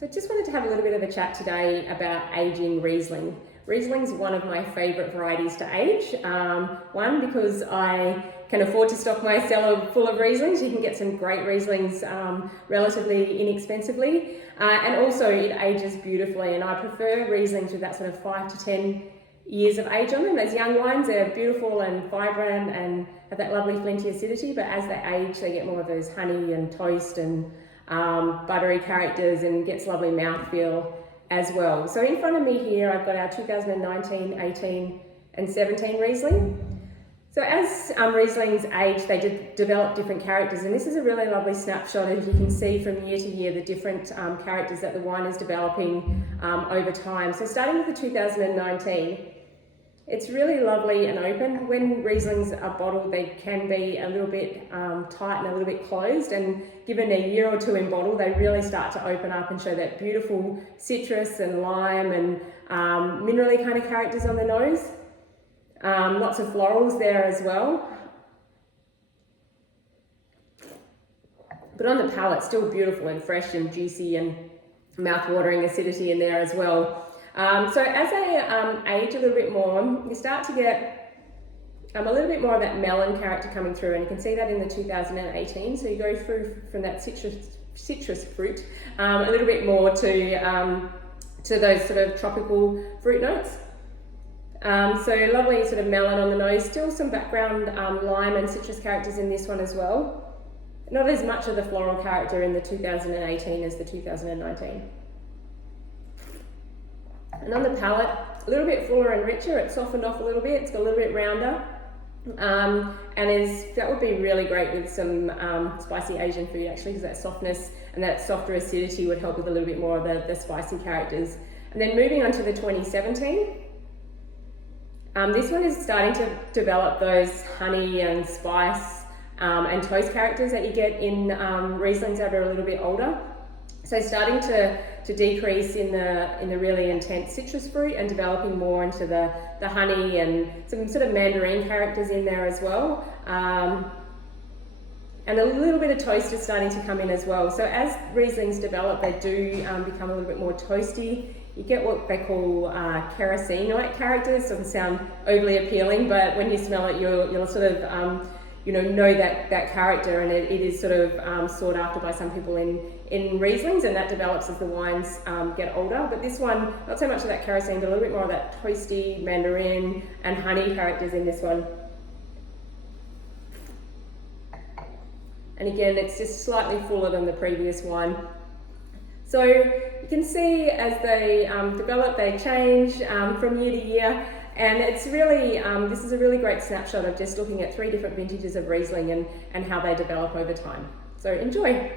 So I just wanted to have a little bit of a chat today about aging Riesling. Riesling's one of my favourite varieties to age. One, because I can afford to stock my cellar full of Rieslings. You can get some great Rieslings relatively inexpensively. And also it ages beautifully, and I prefer Rieslings with that sort of 5 to 10 years of age on them. As young wines, they're beautiful and vibrant and have that lovely flinty acidity, but as they age, they get more of those honey and toast and buttery characters, and gets lovely mouthfeel as well. So in front of me here, I've got our 2019, 18 and 17 Riesling. So as Rieslings age, they develop different characters, and this is a really lovely snapshot, and you can see from year to year the different characters that the wine is developing over time. So starting with the 2019, it's really lovely and open. When Rieslings are bottled, they can be a little bit tight and a little bit closed, and given a year or two in bottle, they really start to open up and show that beautiful citrus and lime and minerally kind of characters on the nose. Lots of florals there as well. But on the palate, still beautiful and fresh and juicy and mouth-watering acidity in there as well. So as they age a little bit more, you start to get a little bit more of that melon character coming through, and you can see that in the 2018. So you go through from that citrus fruit a little bit more to those sort of tropical fruit notes. So lovely sort of melon on the nose, still some background lime and citrus characters in this one as well. Not as much of the floral character in the 2018 as the 2019. And on the palate, a little bit fuller and richer. It's softened off a little bit. It's got a little bit rounder, and that would be really great with some spicy Asian food, actually, because that softness and that softer acidity would help with a little bit more of the spicy characters. And then moving on to the 2017, this one is starting to develop those honey and spice and toast characters that you get in Rieslings that are a little bit older. So starting to decrease in the really intense citrus fruit and developing more into the honey and some sort of mandarin characters in there as well. And a little bit of toast is starting to come in as well. So as Rieslings develop, they do become a little bit more toasty. You get what they call kerosene-like characters. Doesn't sound overly appealing, but when you smell it, you'll sort of know that character, and it is sort of sought after by some people in Rieslings, and that develops as the wines get older. But this one, not so much of that kerosene, but a little bit more of that toasty, mandarin and honey characters in this one. And again, it's just slightly fuller than the previous one. So you can see as they develop, they change from year to year. And it's really, this is a really great snapshot of just looking at 3 different vintages of Riesling and how they develop over time. So enjoy.